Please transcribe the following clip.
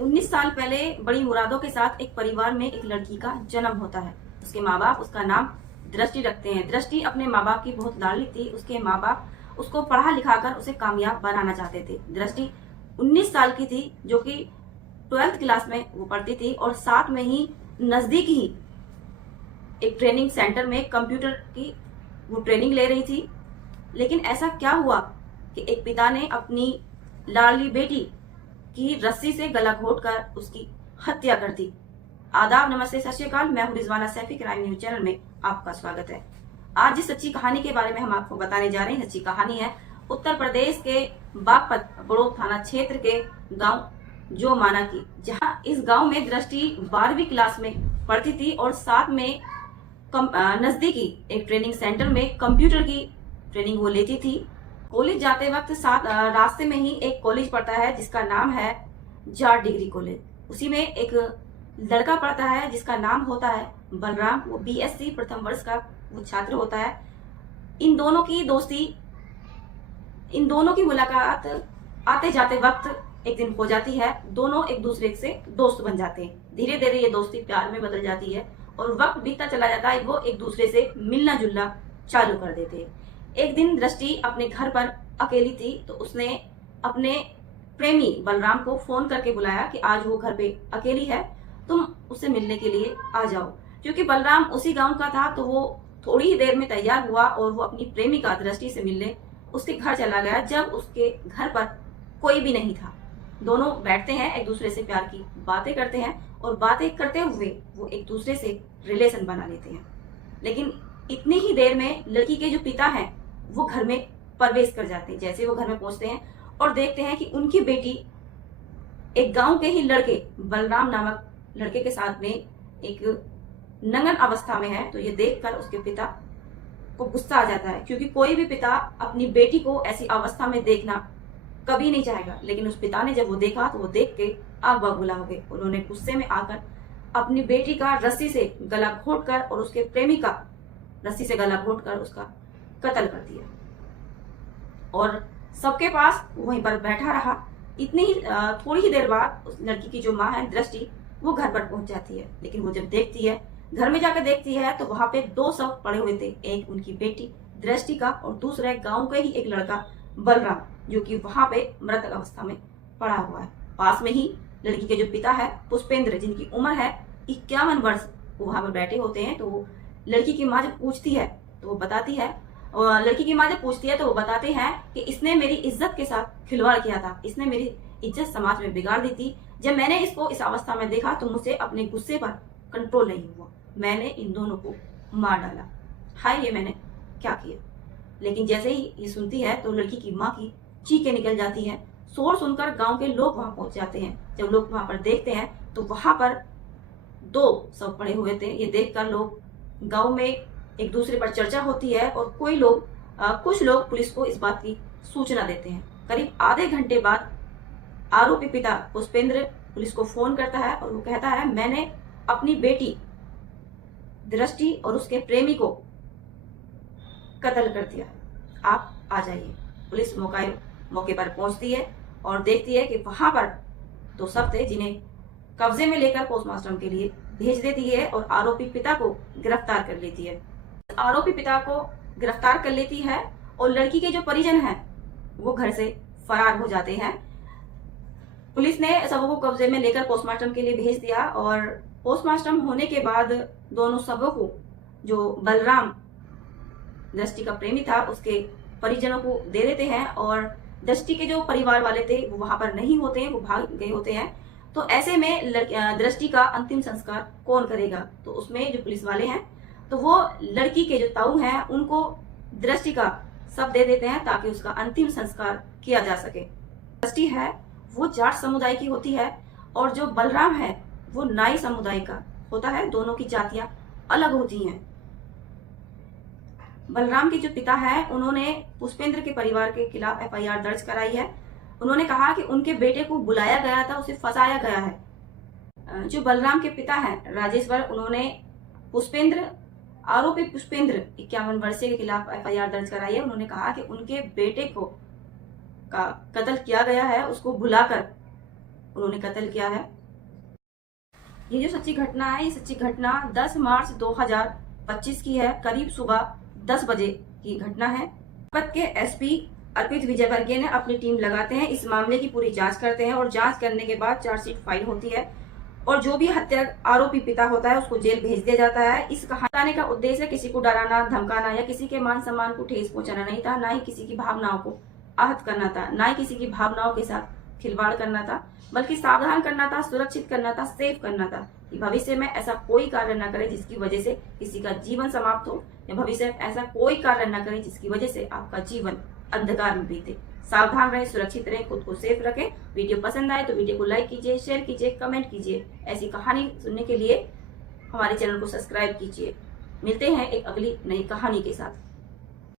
19 साल पहले बड़ी मुरादों के साथ एक परिवार में एक लड़की का जन्म होता है। उसके माँ बाप उसका नाम दृष्टि रखते हैं। दृष्टि अपने माँ बाप की बहुत लाडली थी। उसके माँ बाप उसको पढ़ा लिखाकर उसे कामयाब बनाना चाहते थे। दृष्टि 19 साल की थी, जो कि 12th क्लास में वो पढ़ती थी और साथ में ही नजदीक ही एक ट्रेनिंग सेंटर में कंप्यूटर की वो ट्रेनिंग ले रही थी। लेकिन ऐसा क्या हुआ कि एक पिता ने अपनी लाडली बेटी की रस्सी से गला घोटकर उसकी हत्या कर दी। आदाब, नमस्ते, सत श्री अकाल। मैं हूं Rizwana Saifi. Crime news channel में आपका स्वागत है। आज जिस सच्ची कहानी के बारे में हम आपको बताने जा रहे हैं, सच्ची कहानी है उत्तर प्रदेश के बागपत बड़ौद थाना क्षेत्र के गांव जो माना की, जहां इस गांव में दृष्टि 12वीं क्लास में पढ़ती थी और साथ में नजदीकी एक ट्रेनिंग सेंटर में कंप्यूटर की ट्रेनिंग वो लेती थी। कॉलेज जाते वक्त साथ रास्ते में ही एक कॉलेज पड़ता है जिसका नाम है जाट डिग्री कॉलेज। उसी में एक लड़का पढ़ता है जिसका नाम होता है बलराम। वो बीएससी प्रथम वर्ष का वो छात्र होता है। इन दोनों की दोस्ती, इन दोनों की मुलाकात आते जाते वक्त एक दिन हो जाती है। दोनों एक दूसरे से दोस्त बन जाते हैं। धीरे धीरे ये दोस्ती प्यार में बदल जाती है और वक्त बीतता चला जाता है। वो एक दूसरे से मिलना जुलना चालू कर देते हैं। एक दिन दृष्टि अपने घर पर अकेली थी, तो उसने अपने प्रेमी बलराम को फोन करके बुलाया कि आज वो घर पे अकेली है, तुम उससे मिलने के लिए आ जाओ। क्योंकि बलराम उसी गांव का था, तो वो थोड़ी ही देर में तैयार हुआ और वो अपनी प्रेमिका दृष्टि से मिलने उसके घर चला गया। जब उसके घर पर कोई भी नहीं था, दोनों बैठते हैं, एक दूसरे से प्यार की बातें करते हैं और बातें करते हुए वो एक दूसरे से रिलेशन बना लेते हैं। लेकिन इतनी ही देर में लड़की के जो पिता हैं वो घर में प्रवेश कर जाते हैं। जैसे वो घर में पहुंचते हैं और देखते हैं कि उनकी बेटी एक गांव के ही लड़के बलराम नामक लड़के के साथ में एक नंगन अवस्था में है, तो ये देखकर उसके पिता को गुस्सा आ जाता है। क्योंकि कोई भी पिता अपनी बेटी को ऐसी अवस्था में देखना कभी नहीं चाहेगा। लेकिन उस पिता ने जब वो देखा तो वो देख के आग बबूला हो गए। उन्होंने गुस्से में आकर अपनी बेटी का रस्सी से गला घोटकर और उसके प्रेमी का रस्सी से गला घोटकर उसका कत्ल कर दिया और सबके पास वहीं पर बैठा रहा। इतनी ही थोड़ी ही देर बाद उस लड़की की जो माँ है दृष्टि, वो घर पर पहुंच जाती है। लेकिन वो जब देखती है, घर में जाकर देखती है, तो वहां पे 2 शव पड़े हुए थे। एक उनकी बेटी दृष्टि का और दूसरा गांव का ही एक लड़का बलराम, जो कि वहां पे मृत अवस्था में पड़ा हुआ है। पास में ही लड़की के जो पिता है पुष्पेंद्र, जिनकी उम्र है 51 वर्ष, वो वहां पर बैठे होते हैं। तो लड़की की माँ जब पूछती है तो वो बताती है, और लड़की की माँ जब पूछती है तो वो बताते हैं कि इसने मेरी इज्जत के साथ खिलवाड़ किया था, इसने मेरी इज्जत समाज में बिगाड़ दी थी। जब मैंने इसको इस अवस्था में देखा तो मुझसे अपने गुस्से पर कंट्रोल नहीं हुआ, मैंने इन दोनों को मार डाला। हाय, ये मैंने क्या किया। लेकिन जैसे ही ये सुनती है तो लड़की की माँ की चीखें निकल जाती हैं। शोर सुनकर गांव के लोग वहां पहुंच जाते हैं। जब लोग वहां पर देखते हैं तो वहां पर 2 शव पड़े हुए थे। ये देखकर लोग गांव में एक दूसरे पर चर्चा होती है और कुछ लोग पुलिस को इस बात की सूचना देते हैं। करीब आधे घंटे बाद आरोपी पिता पुष्पेंद्र पुलिस को फोन करता है और वो कहता है, मैंने अपनी बेटी दृष्टि और उसके प्रेमी को कत्ल कर दिया, आप आ जाइए। पुलिस मौके पर पहुंचती है और देखती है कि वहां पर 2 शव थे, जिन्हें कब्जे में लेकर पोस्टमार्टम के लिए भेज देती है और आरोपी पिता को गिरफ्तार कर लेती है। आरोपी पिता को गिरफ्तार कर लेती है और लड़की के जो परिजन हैं वो घर से फरार हो जाते हैं। पुलिस ने शवों को कब्जे में लेकर पोस्टमार्टम के लिए भेज दिया और पोस्टमार्टम होने के बाद दोनों शवों को, जो बलराम दृष्टि का प्रेमी था, उसके परिजनों को दे देते हैं। और दृष्टि के जो परिवार वाले थे वो वहां पर नहीं होते हैं, वो भाग गए होते हैं। तो ऐसे में दृष्टि का अंतिम संस्कार कौन करेगा? तो उसमें जो पुलिस वाले हैं तो वो लड़की के जो ताऊ हैं उनको दृष्टि का शव दे देते हैं ताकि उसका अंतिम संस्कार किया जा सके। दृष्टि है वो जाट समुदाय की होती है और जो बलराम है वो नाई समुदाय का होता है। दोनों की जातियां अलग होती हैं। बलराम के जो पिता है उन्होंने पुष्पेंद्र के परिवार के खिलाफ FIR दर्ज कराई है। उन्होंने कहा कि उनके बेटे को बुलाया गया था, उसे फंसाया गया है। जो बलराम के पिता हैं राजेश्वर, उन्होंने आरोपी पुष्पेंद्र 51 वर्षीय के खिलाफ FIR दर्ज कराई है। उन्होंने कहा कि उनके बेटे को का कत्ल किया गया है, उसको भुलाकर उन्होंने कत्ल किया है। ये जो सच्ची घटना है, ये सच्ची घटना 10 मार्च 2025 की है। करीब सुबह 10 बजे की घटना है। जनपद के एसपी अर्पित विजयवर्गीय ने अपनी टीम लगाते हैं, इस मामले की पूरी जांच करते हैं और जांच करने के बाद चार्जशीट फाइल होती है और जो भी हत्या आरोपी पिता होता है उसको जेल भेज दिया जाता है। इस कहानी का उद्देश्य किसी को डराना, धमकाना या किसी के मान सम्मान को ठेस पहुंचाना नहीं था, ना ही किसी की भावनाओं को आहत करना था, ना ही किसी की भावनाओं के साथ खिलवाड़ करना था, बल्कि सावधान करना था, सुरक्षित करना था, सेफ करना था कि भविष्य में ऐसा कोई कार्य न करे जिसकी वजह से किसी का जीवन समाप्त हो, या भविष्य में ऐसा कोई कार्य न करे जिसकी वजह से आपका जीवन अंधकार में बीते। सावधान रहें, सुरक्षित रहें, खुद को सेफ रखें। वीडियो पसंद आए तो वीडियो को लाइक कीजिए, शेयर कीजिए, कमेंट कीजिए। ऐसी कहानी सुनने के लिए हमारे चैनल को सब्सक्राइब कीजिए। मिलते हैं एक अगली नई कहानी के साथ।